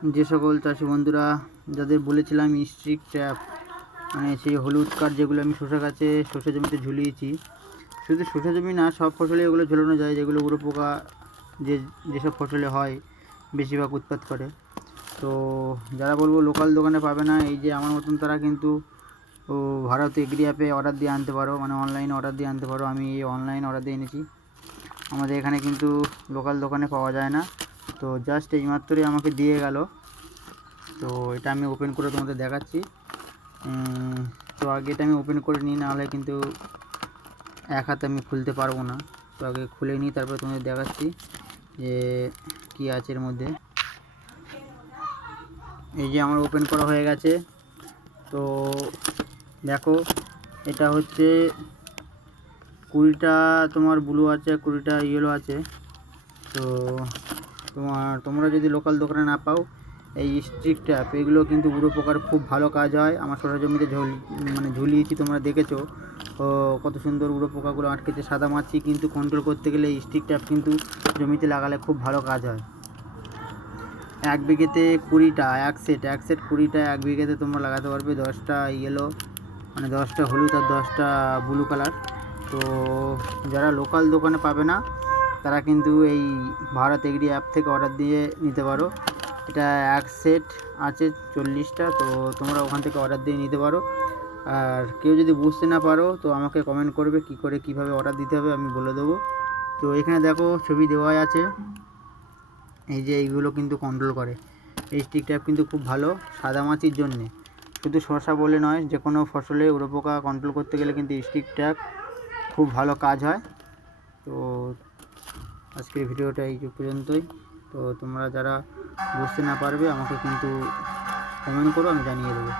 যে সকল চাষি বন্ধুরা যাদের বলেছিলাম স্ট্রিক ট্র্যাপ মানে সেই হলুদ কাঠ যেগুলো আমি শসা গাছে শসা জমিতে ঝুলিয়েছি, শুধু শসা জমি না সব ফসলে এগুলো ঝোলানো যায়, যেগুলো উড়ো পোকা যেসব ফসলে হয় বেশিরভাগ উৎপাত করে। তো যারা বলবো লোকাল দোকানে পাবে না, এই যে আমার মতন তারা কিন্তু ভারত এগ্রি অ্যাপে অর্ডার দিয়ে আনতে পারো, মানে অনলাইনে অর্ডার দিয়ে আনতে পারো। আমি এই অনলাইনে অর্ডার দিয়ে এনেছি, আমাদের এখানে কিন্তু লোকাল দোকানে পাওয়া যায় না। তো জাস্ট এইমাত্রই আমাকে দিয়ে গেল, তো এটা আমি ওপেন করে তোমাদের দেখাচ্ছি। তো আগে এটা আমি ওপেন করে নিই, নাহলে কিন্তু এক হাতে আমি খুলতে পারবো না। তো আগে খুলে নিই, তারপরে তোমাদের দেখাচ্ছি যে কী আছে এর মধ্যে। এই যে আমার ওপেন করা হয়ে গেছে। তো দেখো, এটা হচ্ছে 20টা তোমার ব্লু আছে, 20টা ইয়েলো আছে। তো তোমরা যদি লোকাল দোকানে না পাও, এই স্ট্রিক ট্র্যাপ এগুলো কিন্তু উড়ো পোকার খুব ভালো কাজ হয়। আমার শসা জমিতে ঝুলিয়েছি, তোমরা দেখেছো কত সুন্দর উড়ো পোকাগুলো আটকেছে। সাদা মাছি কিন্তু কন্ট্রোল করতে গেলে এই স্ট্রিক ট্র্যাপ কিন্তু জমিতে লাগালে খুব ভালো কাজ হয়। 1 বিঘেতে 20টা, এক সেট 20টা 1 বিঘেতে তোমরা লাগাতে পারবে। 10টা ইয়েলো মানে 10টা হলুদ আর 10টা ব্লু কালার। তো যারা লোকাল দোকানে পাবে না তারা কিন্তু এই ভারত এগ্রি অ্যাপ থেকে অর্ডার দিয়ে নিতে পারো। এটা এক সেট আছে 40টা, তো তোমরা ওখান থেকে অর্ডার দিয়ে নিতে পারো। আর কেউ যদি বুঝতে না পারো তো আমাকে কমেন্ট করবে কীভাবে অর্ডার দিতে হবে, আমি বলে দেবো। তো এখানে দেখো ছবি দেওয়াই আছে, এই যে এইগুলো কিন্তু কন্ট্রোল করে। এই স্টিক ট্র্যাপ কিন্তু খুব ভালো সাদা মাছির জন্যে, শুধু শসা বলে নয়, যে কোনো ফসলে উড়ো পোকা কন্ট্রোল করতে গেলে কিন্তু স্টিক ট্র্যাপ খুব ভালো কাজ হয়। তো আজকের ভিডিওটা এই পর্যন্তই। তো তোমরা যারা বুঝতে না পারবে আমাকে কিন্তু কমেন্ট করো, আমি জানিয়ে দেবো।